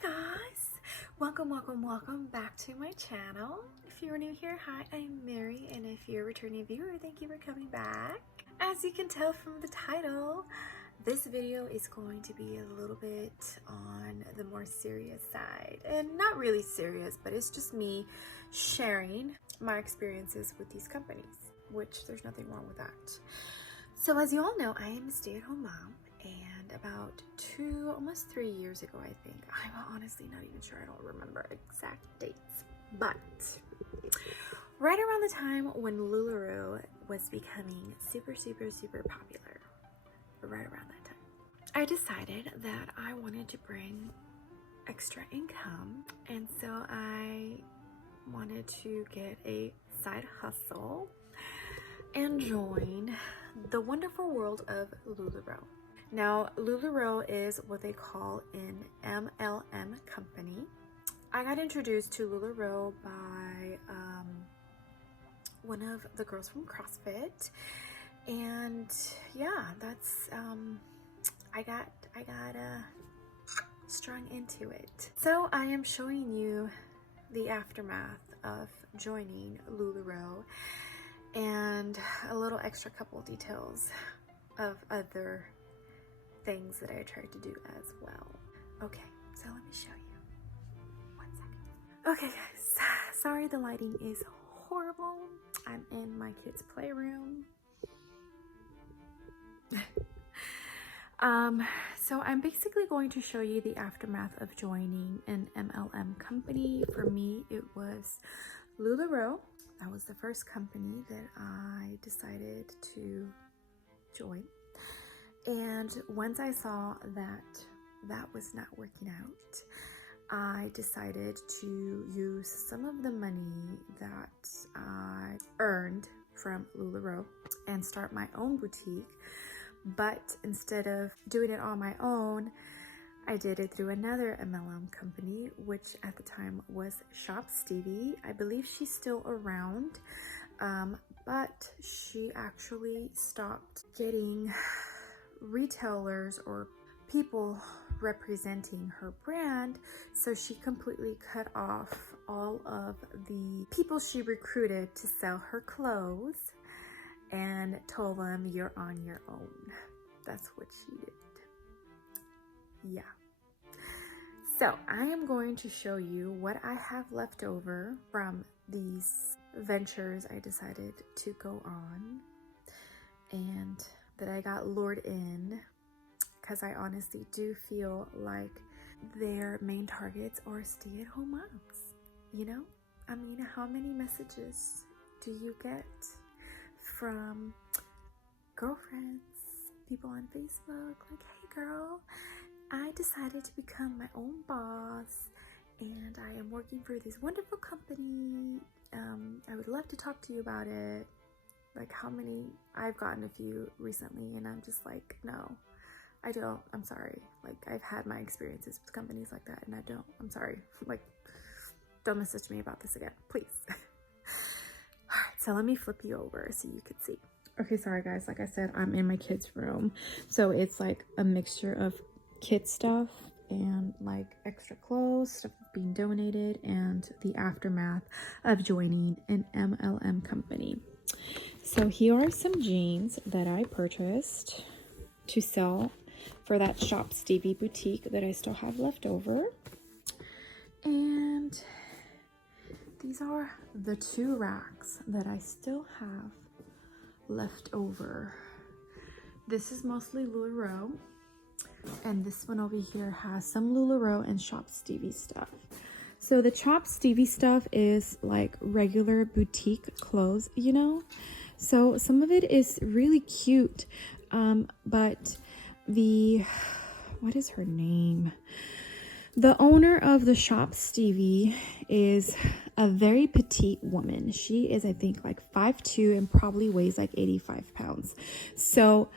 Hi guys, welcome back to my channel. If you're new here, hi, I'm Mary, and if you're a returning viewer, thank you for coming back. As you can tell from the title, this video is going to be a little bit on the more serious side, and not really serious, but it's just me sharing my experiences with these companies, which there's nothing wrong with that. So as you all know, I am a stay-at-home mom, and about almost 3 years ago, I think, I'm honestly not even sure, I don't remember exact dates, but right around the time when LuLaRoe was becoming super popular, right around that time, I decided that I wanted to bring extra income, and so I wanted to get a side hustle and join the wonderful world of LuLaRoe. Now, LuLaRoe is what they call an MLM company. I got introduced to LuLaRoe by one of the girls from CrossFit, and yeah, that's I got strung into it. So I am showing you the aftermath of joining LuLaRoe and a little extra couple details of other things that I tried to do as well. Okay, so let me show you. 1 second. Okay guys, sorry the lighting is horrible. I'm in my kids' playroom. So I'm basically going to show you the aftermath of joining an MLM company. For me, it was LuLaRoe. That was the first company that I decided to join. And once I saw that that was not working out, I decided to use some of the money that I earned from LuLaRoe and start my own boutique. But instead of doing it on my own, I did it through another MLM company, which at the time was Shop Stevie. I believe she's still around, but she actually stopped getting retailers or people representing her brand, so she completely cut off all of the people she recruited to sell her clothes and told them, you're on your own. That's what she did. Yeah. So I am going to show you what I have left over from these ventures I decided to go on and that I got lured in, because I honestly do feel like their main targets are stay-at-home moms. You know, I mean, how many messages do you get from girlfriends, people on Facebook, like, hey girl, I decided to become my own boss and I am working for this wonderful company. I would love to talk to you about it. Like, how many? I've gotten a few recently, and I'm just like, no, I don't. I'm sorry. Like, I've had my experiences with companies like that, and I don't. I'm sorry. Like, don't message me about this again, please. All right, so let me flip you over so you could see. Okay, sorry guys. Like I said, I'm in my kids' room, so it's like a mixture of kid stuff and like extra clothes, stuff being donated, and the aftermath of joining an MLM company. So here are some jeans that I purchased to sell for that Shop Stevie boutique that I still have left over. And these are the 2 racks that I still have left over. This is mostly LuLaRoe, and this one over here has some LuLaRoe and Shop Stevie stuff. So the Shop Stevie stuff is like regular boutique clothes, you know? So some of it is really cute, but what is her name? The owner of the Shop Stevie is a very petite woman. She is, I think, like 5'2" and probably weighs like 85 pounds. So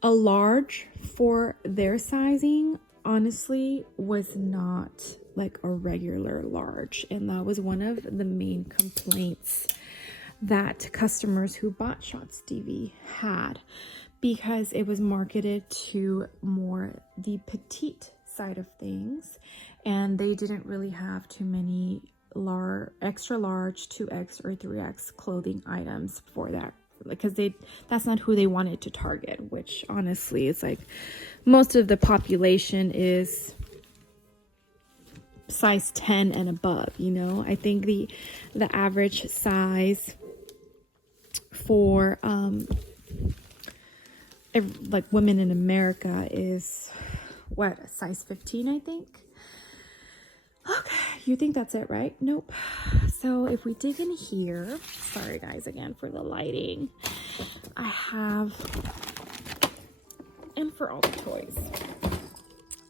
a large for their sizing, honestly, was not like a regular large. And that was one of the main complaints that customers who bought Shop Stevie had, because it was marketed to more the petite side of things, and they didn't really have too many extra large 2X or 3X clothing items for that, because that's not who they wanted to target, which honestly it's like most of the population is size 10 and above, you know. I think the average size for like women in America is what, a size 15, I think. Okay, you think that's it, right? Nope. So if we dig in here, sorry guys again for the lighting, I have, and for all the toys,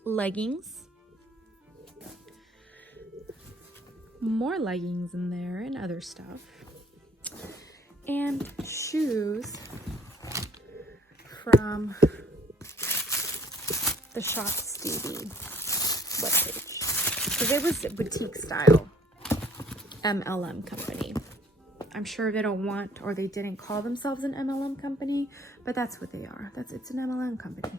leggings, more leggings in there and other stuff, and shoes from the Shop Stevie webpage. Because it was boutique style MLM company. I'm sure they don't want, or they didn't call themselves an MLM company, but that's what they are. It's an MLM company.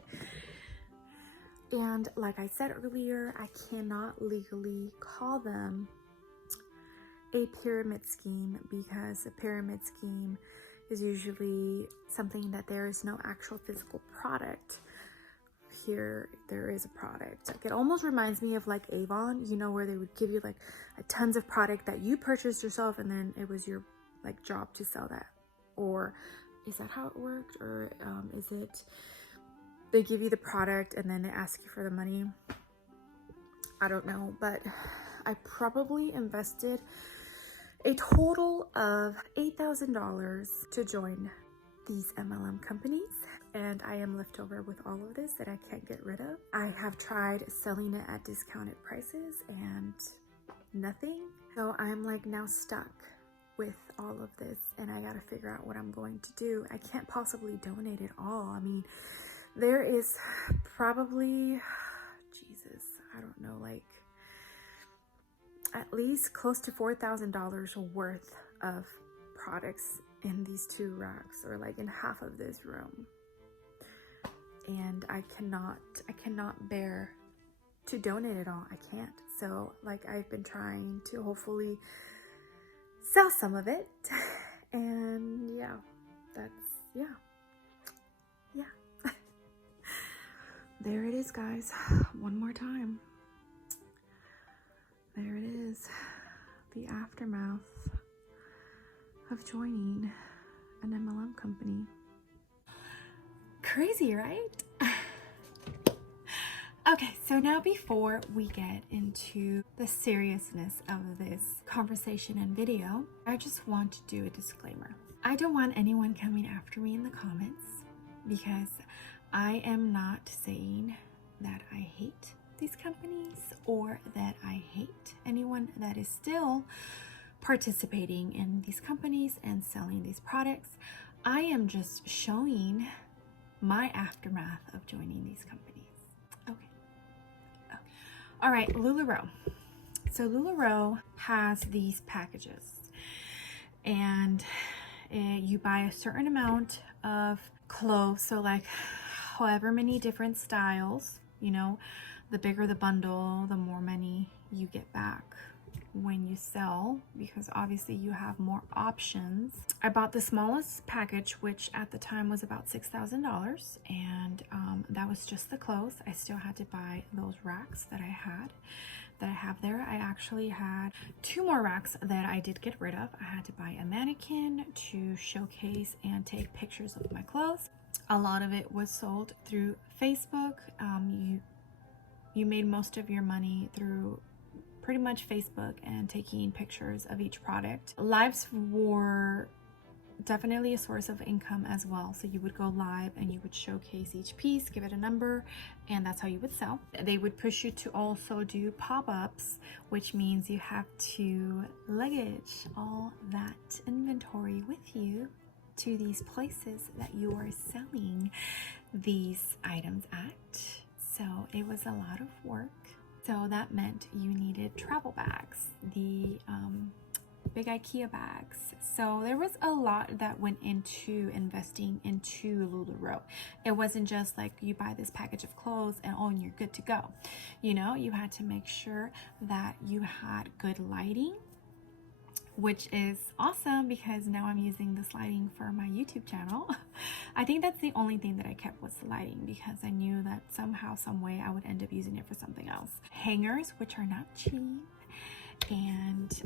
And like I said earlier, I cannot legally call them a pyramid scheme, because a pyramid scheme is usually something that there is no actual physical product. Here there is a product. Like, it almost reminds me of like Avon, you know, where they would give you like tons of product that you purchased yourself, and then it was your like job to sell that. Or is that how it worked? Or is it they give you the product and then they ask you for the money? I don't know, but I probably invested a total of $8,000 to join these MLM companies, and I am left over with all of this that I can't get rid of. I have tried selling it at discounted prices and nothing. So I'm like now stuck with all of this, and I gotta figure out what I'm going to do. I can't possibly donate it all. I mean, there is probably, Jesus, I don't know, like at least close to $4,000 worth of products in these two racks, or like in half of this room. And I cannot bear to donate it all. I can't. So like, I've been trying to hopefully sell some of it. And yeah, yeah. There it is, guys. One more time. There it is. The aftermath of joining an MLM company. Crazy, right? Okay, so now before we get into the seriousness of this conversation and video, I just want to do a disclaimer. I don't want anyone coming after me in the comments, because I am not saying that I hate these companies or that I hate anyone that is still participating in these companies and selling these products. I am just showing my aftermath of joining these companies. Okay. All right, LuLaRoe. So LuLaRoe has these packages, and you buy a certain amount of clothes. So like however many different styles, you know, the bigger the bundle, the more money you get back when you sell, because obviously you have more options. I bought the smallest package, which at the time was about $6,000, and that was just the clothes. I still had to buy those racks that I have there. I actually had 2 more racks that I did get rid of. I had to buy a mannequin to showcase and take pictures of my clothes. A lot of it was sold through Facebook. You made most of your money through pretty much Facebook and taking pictures of each product. Lives were definitely a source of income as well. So you would go live and you would showcase each piece, give it a number, and that's how you would sell. They would push you to also do pop-ups, which means you have to luggage all that inventory with you to these places that you are selling these items at. So it was a lot of work. So that meant you needed travel bags. The big IKEA bags. So there was a lot that went into investing into LuLaRoe. It wasn't just like you buy this package of clothes and oh, and you're good to go. You know, you had to make sure that you had good lighting, which is awesome because now I'm using this lighting for my YouTube channel. I think that's the only thing that I kept was the lighting, because I knew that somehow, some way I would end up using it for something else. Hangers, which are not cheap, and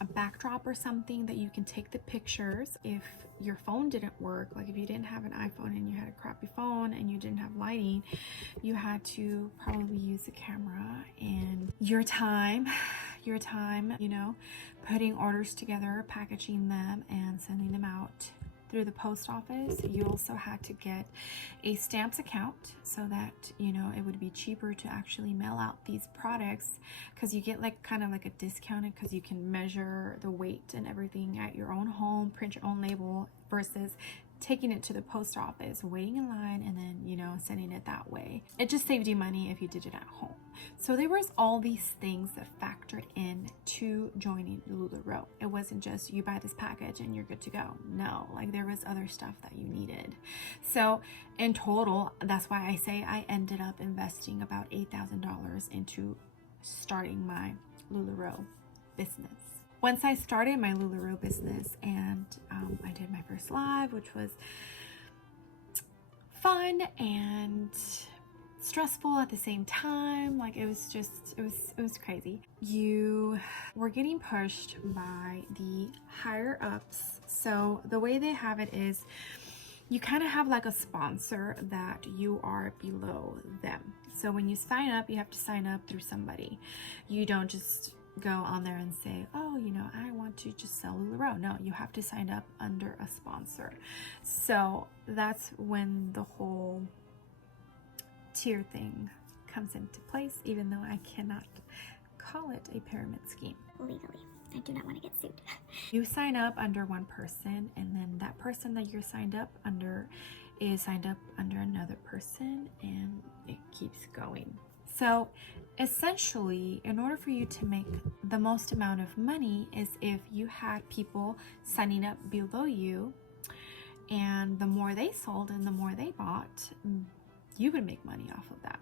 a backdrop or something that you can take the pictures if your phone didn't work. Like if you didn't have an iPhone and you had a crappy phone and you didn't have lighting, you had to probably use a camera, and your time, you know, putting orders together, packaging them and sending them out through the post office. You also had to get a stamps account so that, you know, it would be cheaper to actually mail out these products, because you get like kind of like a discounted, because you can measure the weight and everything at your own home, print your own label, versus taking it to the post office, waiting in line, and then, you know, sending it that way. It just saved you money if you did it at home. So there was all these things that factored in to joining LuLaRoe. It wasn't just you buy this package and you're good to go. No, like there was other stuff that you needed. So in total, that's why I say I ended up investing about $8,000 into starting my LuLaRoe business. Once I started my LuLaRoe business and I did my first live, which was fun and stressful at the same time. Like it was crazy. You were getting pushed by the higher ups. So the way they have it is you kind of have like a sponsor that you are below them. So when you sign up, you have to sign up through somebody. You don't just go on there and say, oh, you know, I want to just sell LuLaRoe. No, you have to sign up under a sponsor. So that's when the whole tier thing comes into place, even though I cannot call it a pyramid scheme. Legally, I do not want to get sued. You sign up under one person, and then that person that you're signed up under is signed up under another person, and it keeps going. So essentially, in order for you to make the most amount of money is if you had people signing up below you, and the more they sold and the more they bought, you would make money off of that.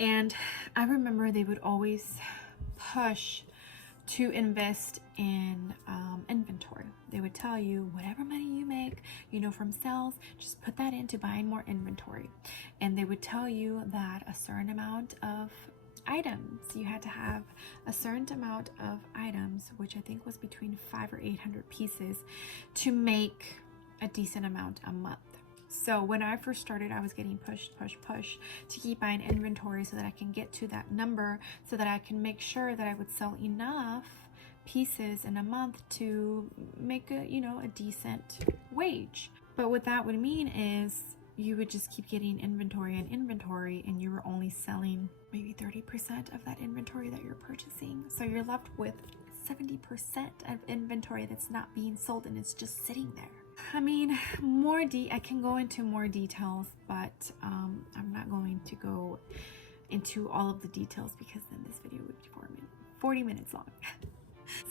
And I remember they would always push to invest in inventory. They would tell you whatever money you make, you know, from sales, just put that into buying more inventory. And they would tell you that a certain amount of items, you had to have a certain amount of items, which I think was between 500 or 800 pieces, to make a decent amount a month. So when I first started, I was getting push to keep buying inventory so that I can get to that number, so that I can make sure that I would sell enough pieces in a month to make a, you know, a decent wage. But what that would mean is you would just keep getting inventory and inventory, and you were only selling maybe 30% of that inventory that you're purchasing. So you're left with 70% of inventory that's not being sold, and it's just sitting there. I mean, I can go into more details, but I'm not going to go into all of the details, because then this video would be 40 minutes long.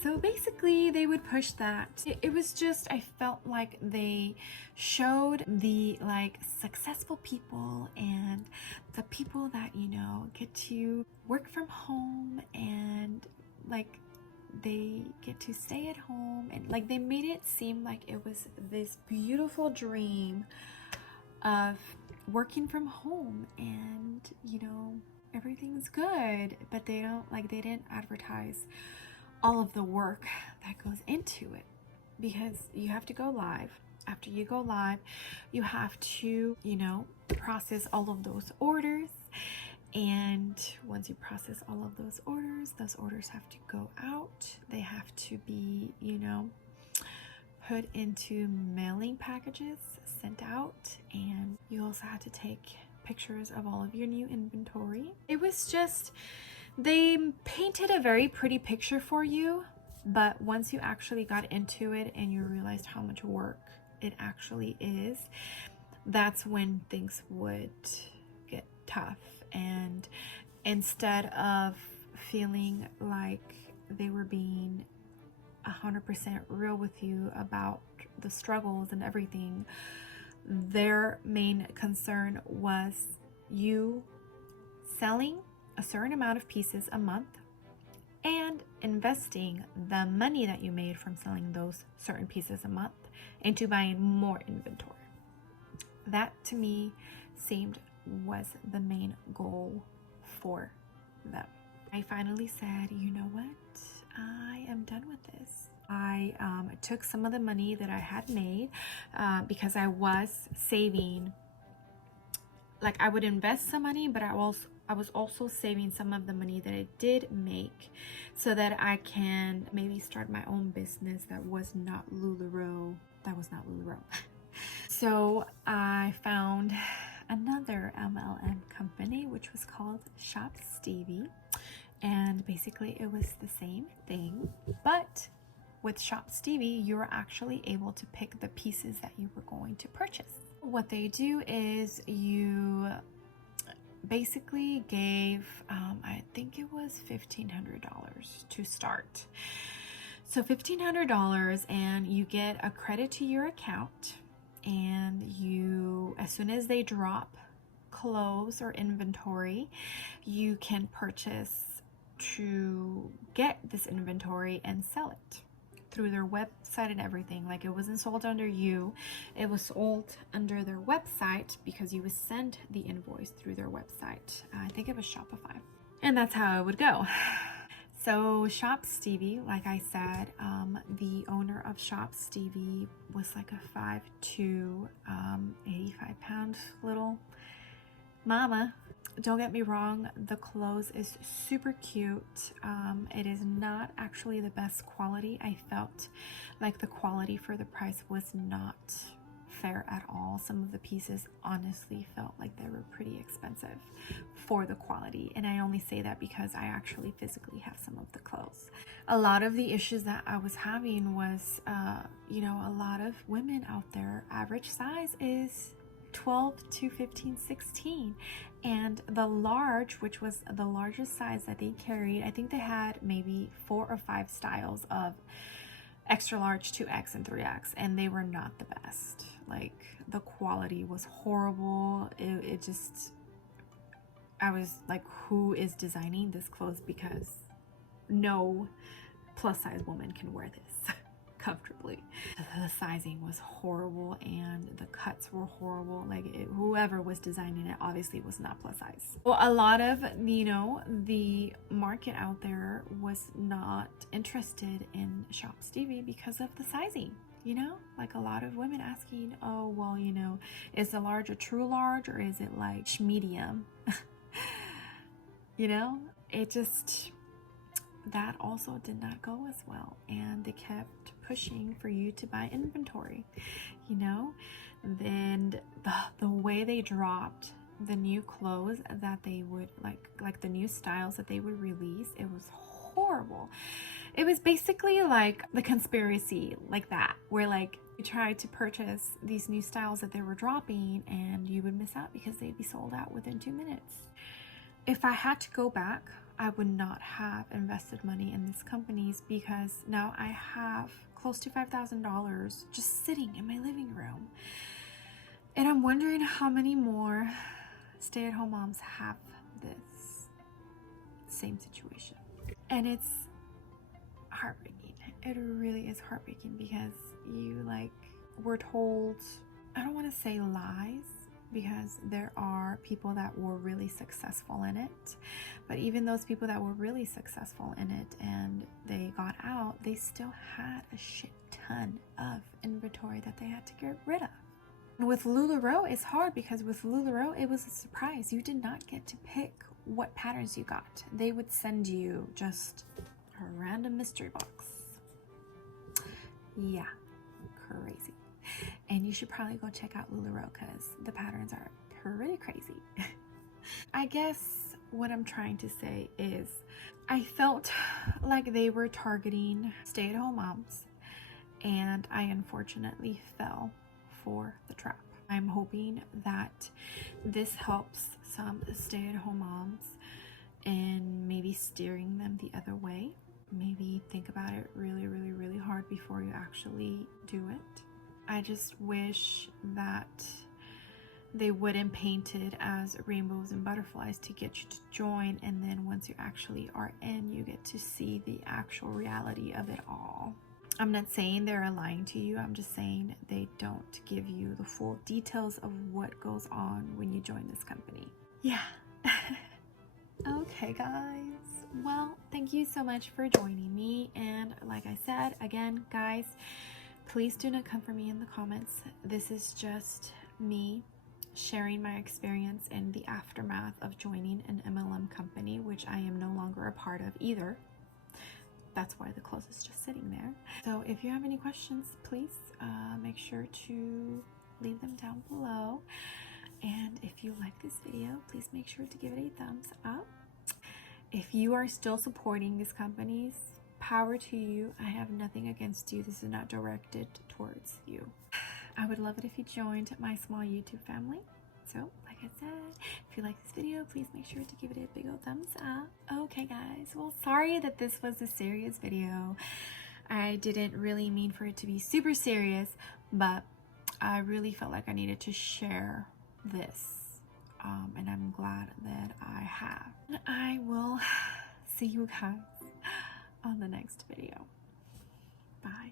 So basically they would push that. It was just, I felt like they showed the like successful people and the people that, you know, get to work from home, and like they get to stay at home, and like they made it seem like it was this beautiful dream of working from home, and you know, everything's good. But they didn't advertise all of the work that goes into it, because you have to go live. After you go live, you have to, you know, process all of those orders. And once you process all of those orders have to go out. They have to be, you know, put into mailing packages, sent out. And you also have to take pictures of all of your new inventory. It was just, they painted a very pretty picture for you, but once you actually got into it and you realized how much work it actually is, that's when things would get tough. And instead of feeling like they were being 100% real with you about the struggles and everything, their main concern was you selling a certain amount of pieces a month and investing the money that you made from selling those certain pieces a month into buying more inventory. That to me seemed was the main goal for them. I finally said, you know what? I am done with this. I took some of the money that I had made because I was saving. Like, I would invest some money, but I was also saving some of the money that I did make so that I can maybe start my own business that was not LuLaRoe. So I found another MLM company, which was called Shop Stevie. And basically it was the same thing, but with Shop Stevie, you were actually able to pick the pieces that you were going to purchase. What they do is you basically gave, I think it was $1,500 to start. So $1,500, and you get a credit to your account, and you, as soon as they drop clothes or inventory, you can purchase to get this inventory and sell it through their website and everything. Like, it wasn't sold under you, it was sold under their website because you would send the invoice through their website. I think it was Shopify, and that's how it would go. So Shop Stevie, like I said, the owner of Shop Stevie was like a 5'2", 85-pound little mama. Don't get me wrong, the clothes is super cute. It is not actually the best quality. I felt like the quality for the price was not fair at all. Some of the pieces honestly felt like they were pretty expensive for the quality, and I only say that because I actually physically have some of the clothes. A lot of the issues that I was having was, you know, a lot of women out there, average size is 12 to 15, 16, and the large, which was the largest size that they carried, I think they had maybe 4 or 5 styles of extra large, 2X and 3X, and they were not the best. Like, the quality was horrible. It just, I was like, who is designing this clothes? Because no plus size woman can wear this comfortably. The sizing was horrible and the cuts were horrible. Like, whoever was designing it obviously was not plus size. Well, a lot of, you know, the market out there was not interested in Shop Stevie because of the sizing. You know, like a lot of women asking, oh, well, you know, is the large a true large or is it like medium? You know, it just, that also did not go as well, and they kept pushing for you to buy inventory, you know. Then the way they dropped the new clothes that they would like the new styles that they would release, it was horrible. It was basically like the conspiracy, like that, where like you tried to purchase these new styles that they were dropping and you would miss out because they'd be sold out within 2 minutes. If I had to go back, I would not have invested money in these companies, because now I have close to $5,000 just sitting in my living room. And I'm wondering how many more stay-at-home moms have this same situation. And it's heartbreaking. It really is heartbreaking, because you were told, I don't want to say lies, because there are people that were really successful in it, but even those people that were really successful in it and they got out, they still had a shit ton of inventory that they had to get rid of. And with LuLaRoe, it's hard, because with LuLaRoe, it was a surprise. You did not get to pick what patterns you got. They would send you just a random mystery box. Yeah, crazy. And you should probably go check out LuLaRoe, because the patterns are pretty crazy. I guess what I'm trying to say is, I felt like they were targeting stay-at-home moms, and I unfortunately fell for the trap. I'm hoping that this helps some stay-at-home moms and maybe steering them the other way. maybe think about it really, really, really hard before you actually do it. I just wish that they wouldn't paint it as rainbows and butterflies to get you to join, and then once you actually are in, you get to see the actual reality of it all. I'm not saying they're lying to you, I'm just saying they don't give you the full details of what goes on when you join this company. Yeah. Okay, guys. Well, thank you so much for joining me, and like I said, again, guys, please do not come for me in the comments. This is just me sharing my experience in the aftermath of joining an MLM company, which I am no longer a part of either. That's why the clothes is just sitting there. So if you have any questions, please make sure to leave them down below. And if you like this video, please make sure to give it a thumbs up. If you are still supporting these companies, power to you. I have nothing against you. This is not directed towards you. I would love it if you joined my small YouTube family. So, like I said, if you like this video, please make sure to give it a big old thumbs up. Okay, guys. Well, sorry that this was a serious video. I didn't really mean for it to be super serious, but I really felt like I needed to share this. And I'm glad that I have. And I will see you guys on the next video. Bye.